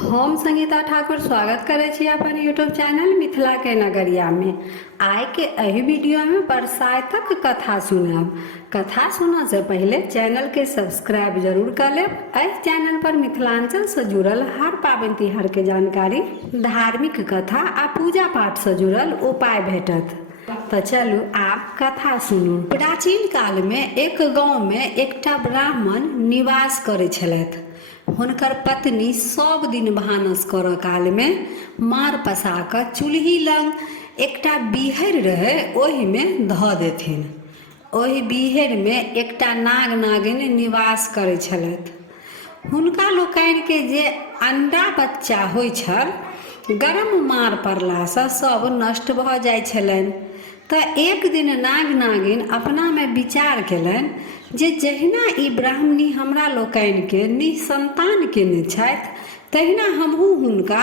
हम संगीता ठाकुर स्वागत करे छी अपन यूट्यूब चैनल मिथिला के नगरिया में। आइ के एहि वीडियो में बरसातक कथा सुनब। कथा सुनने से पहले चैनल के सब्सक्राइब जरूर कर लेब। एहि चैनल पर मिथिलांचल से जुड़ल हर पाबनि तिहार के जानकारी, धार्मिक कथा आ पूजा पाठ से जुड़ल उपाय भेटत। तो चलू आप कथा सुनू। प्राचीन काल में एक गांव में एकटा ब्राह्मण निवास करे छलथि। हुनकर पत्नी सब दिन भानस करऽ काल में मार पसा कऽ चूल्ही लग एकटा बीहर रहे ओहि में धऽ देथिन। ओहि बीहर में एकटा नाग नागिन निवास करै छलथि। हुनका लोकनि के जे अंडा बच्चा होइ छल, गरम मार पड़लासँ सब नष्ट भऽ जाइ छलनि। तऽ एक दिन नाग नागिन अपना में विचार केलनि जे जहिना ई ब्राह्मणी हमरा लोकनि के निसंतान केने छथि, तहिना हमहूँ हुनका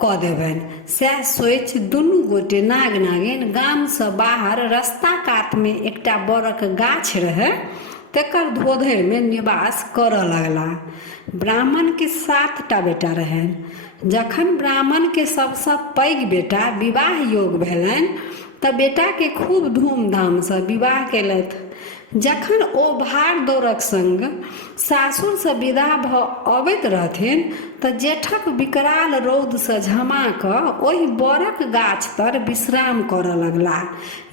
कऽ देबनि। सएह सोचि दुनू गोटे नाग नागिन गाम से बाहर रस्ता कात में एकटा बड़क गाछ रहे, तकर धोधरि में निवास करऽ लगला। ब्राह्मण के 7टा बेटा रहनि। जखन ब्राह्मण के सबसँ पैघ बेटा विवाह योग भेलनि तऽ बेटा के खूब धूमधाम से विवाह केलथि। जखन ओ भाड़ दौड़क संग सासुर से विदा भऽ अबैत रहथिन तऽ जेठक विकराल रौद से झमा कऽ ओहि बड़क गाछ तर विश्राम करऽ लगला,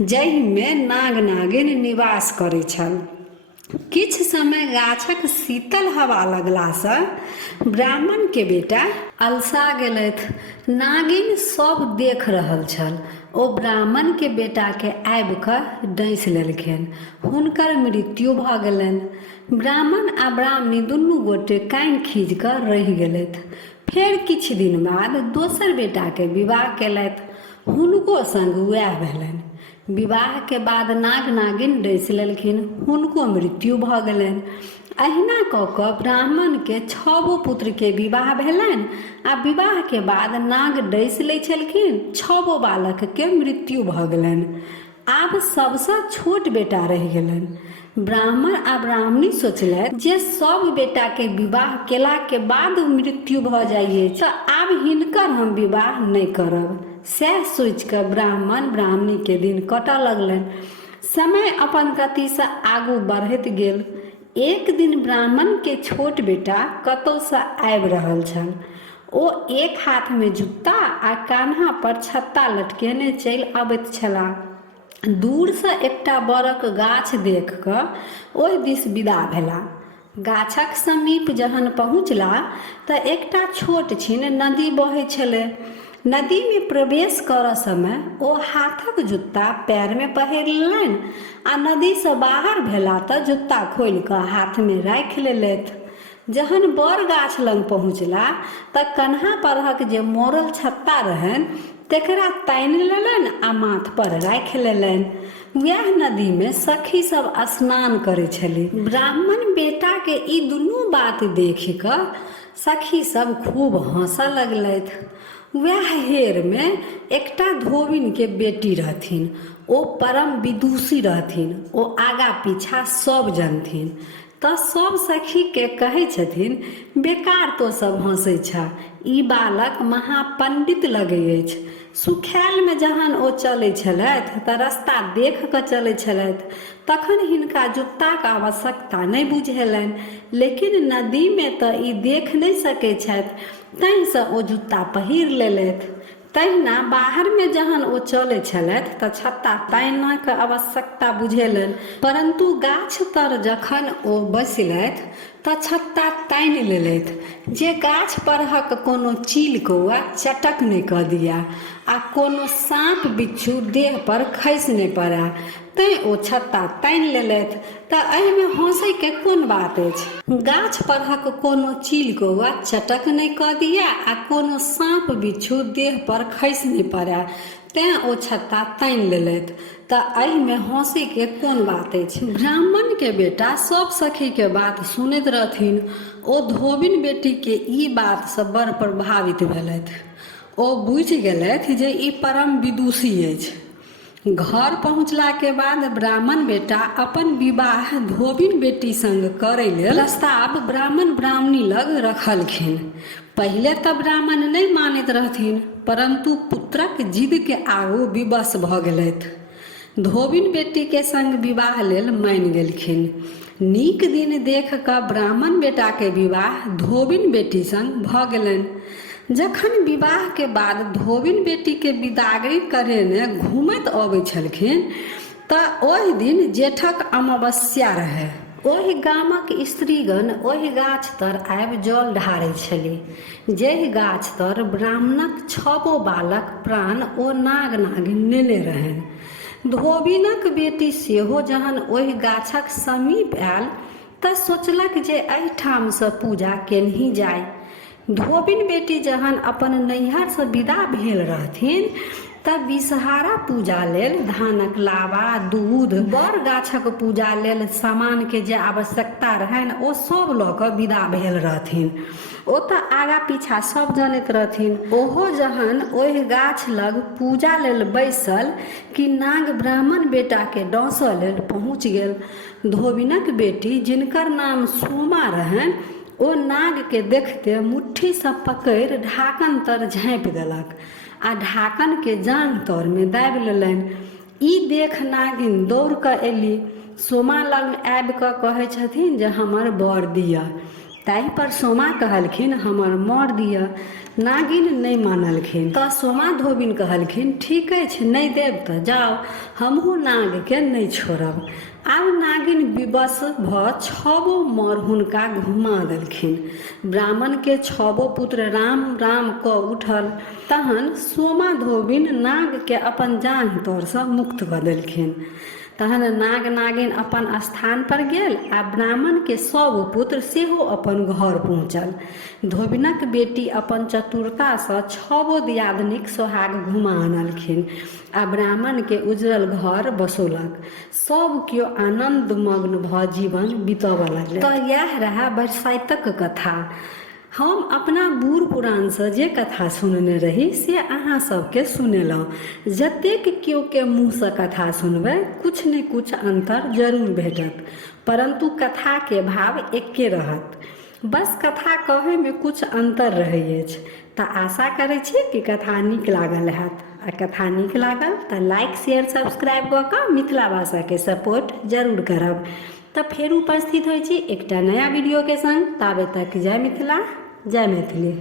जाहि में नाग नागिन निवास करै छल। किछ समय गाछक शीतल हवा लगलासँ ब्राह्मण के बेटा अलसा गेलथि। नागिन सब देख रहल छल। ओ ब्राह्मण के बेटा के आबि कऽ डैस लेलखिन। हुनकर मृत्यु भऽ गेलनि। ब्राह्मण आ ब्राह्मणी दुनू गोटे कानि खींच कऽ रहि गेलथि। फेर किछु दिन बाद दोसर बेटा के विवाह केलथि। हुनको संग वएह भेलनि। विवाह के बाद नाग नागिन डैस लेलखिन। हुनको मृत्यु भऽ गेलनि। अहिना कऽ कऽ ब्राह्मण के 6 पुत्र के विवाह भेलनि आ विवाह के बाद नाग डैस लै छलखिन। 6 बालक के मृत्यु भऽ गेलनि। आब सबसँ छोट बेटा रहि गेलनि। ब्राह्मण आ ब्राह्मणी सोचलथि जे सब बेटा के विवाह केला के बाद मृत्यु भऽ जाइए तऽ आब हिनकर हम विवाह नहि करब। सएह सोचि कऽ ब्राह्मण ब्राह्मणी के दिन कटऽ लगलनि। समय अपन गति से आगू बढ़ैत गेल। एक दिन ब्राह्मण के छोट बेटा कतौ से आबि रहल छल। ओ एक हाथ में जूता आ कान्हा पर छत्ता लटकेने चलि अबैत छलाह। दूर से एकटा बड़क गाछ देख कऽ ओहि दिस विदा भेला। गाछक समीप जहन पहुँचला तऽ एकटा छोट छिन नदी बहै छलै। नदी में प्रवेश करऽ समय ओ हाथक जूता पैर में पहिर लेलनि आ नदी से बाहर भेला तऽ जूता खोलि कऽ हाथ में राखि लेलथि। जहन बड़ गाछ लग पहुँचला तऽ कन्हा परहक जे मोड़ल छत्ता रहनि तेकरा तानि लेलनि आ माथ पर राखि लेलनि। वएह नदी में सखी सब स्नान करै छली। ब्राह्मण बेटा के ई दुनू बात देखि कऽ सखी सब खूब हँसऽ लगलथि। वएह हेर में एकटा धोबिन के बेटी रहथिन। ओ परम विदुषी रहथिन। ओ आगा पीछा सब जानथिन। तऽ सब सखी के कहै छथिन, बेकार तो सब हँसै छह, ई बालक महापंडित लगै अछि। सुखायल में जहन ओ चलै छलथि तऽ रास्ता देख कऽ चलै छलथि, तखन हिनका जूताक आवश्यकता नहि बुझेलनि। लेकिन नदी में तऽ ई देख नहि सकै छथि, ताहिसँ ओ जूता पहिर लेलथि। तहिना बाहर में जहन ओ चलै छलथि तऽ छत्ता तानैके आवश्यकता बुझेलनि। परंतु गाछ तर जखन ओ बैसलथि तऽ छत्ता तानि लेलथि जे गाछ परहक कोनो चील कौआ चटक नहि कऽ दिया आ कोनो साँप बिच्छू देह पर खसि नहि पड़ै। तैं ओ छत्ता तानि लेलथि। तऽ एहिमे हँसै के कोन बात अछि? गाछ परहक कोनो चील कौआ चटक नहि कऽ दिया आ कोनो साँप बिच्छू देह पर खसि नहि पड़ै, तेँ ओ छत्ता तानि लेलथि। तऽ एहिमे हँसै के कोन बात अछि? ब्राह्मण के बेटा सब सखी के बात सुनैत रहथिन। ओ धोबिन बेटी के ई बात से बड़ प्रभावित भेलथि। ओ बुझि गेलथि जे ई परम विदुषी अछि। घर पहुँचला के बाद ब्राह्मण बेटा अपन विवाह धोबिन बेटी संग करै लेल प्रस्ताव ब्राह्मण ब्राह्मणी लग रखलखिन। पहिले तऽ ब्राह्मण नहीं मानैत रहथिन, परंतु पुत्रक जिद के आगू विवश भऽ गेलथि। धोबिन बेटी के संग विवाह लेल मानि गेलखिन। नीक दिन देख कऽ ब्राह्मण बेटा के विवाह धोबिन बेटी संग भऽ गेलनि। जखन विवाह के बाद धोबिन बेटी के विदागरी करेने घूमैत अबै छलखिन तऽ ओहि दिन जेठक अमावस्या रहै। ओहि गामक स्त्रीगण ओहि गाछ तर आबि जल ढारै छलीह, जेहि गाछ तर ब्राह्मणक 6 बालक प्राण ओ नाग नागिन नेने रहनि। धोबिनक बेटी सेहो जहन ओहि गाछक समीप आयल तऽ सोचलक जे एहिठामसँ पूजा केनही जाय। धोबिन बेटी जहन अपन नैहरसँ विदा भेल रहथिन तऽ विषहारा पूजा लेल धानक लाबा, दूध, बड़ गाछक पूजा लेल सामान के जे आवश्यकता रहनि ओ सब लऽ कऽ विदा भेल रहथिन। ओ तऽ आगा पीछा सब जानैत रहथिन। ओहो जहन ओहि गाछ लग पूजा लेल बैसल कि नाग ब्राह्मण बेटा के डाँसऽ लेल पहुँच गेल। धोबिनक बेटी, जिनकर नाम सोमा रहनि, ओ नाग के देखते मुट्ठी सँ पकड़ि ढाकन तर झाँपि देलक आ ढाकन के जांघ तर में दाबि लेलनि। ई देख नागिन दौड़ कऽ एली, सोमा लग आबि कऽ कहै छथिन जे हमर बर दिअ। ताहि पर सोमा कहलखिन हमर मर दिअ। नागिन नहि मानलखिन तऽ सोमा धोबिन कहलखिन ठीक अछि, नहि देब तऽ जाउ, हमहूँ नाग के नहि छोड़ब। आब नागिन विवश भऽ 6 मर हुनका घुमा देलखिन। ब्राह्मण के 6 पुत्र राम राम कऽ उठल। तहन सोमा धोबिन नाग के अपन जांघ तर सँ मुक्त कऽ देलखिन। तहन नाग नागिन अपन स्थान पर गेल आ ब्राह्मण के 100 पुत्र सेहो अपन घर पहुँचल। धोबिनक बेटी अपन चतुरता सँ 6 दियादनीक सोहाग घुमा आनलखिन आ ब्राह्मण के उजरल घर बसौलक। सब केओ आनंद मग्न भऽ जीवन बितबऽ लगलै। तऽ यह रहा बरसाइतक कथा। हम अपना बूढ़ पुरानसँ जे कथा सुनने रही से अहाँ सबके सुनेलहुँ। जतेक केओ के मुँहसँ कथा सुनबै कुछ ने कुछ अंतर जरूर भेटत, परंतु कथा के भाव एके रहत। बस कथा कहै में कुछ अंतर रहै अछि। तऽ आशा करै छी कि कथा नीक लागल हैत। आ कथा नीक लागल तऽ लाइक शेयर सब्सक्राइब कऽ कऽ मिथिला भाषाके सपोर्ट जरूर करब। तऽ फेर उपस्थित होइ छी एकटा नया वीडियो के संग। ताबे तक जय मिथिला, जय मैथिली।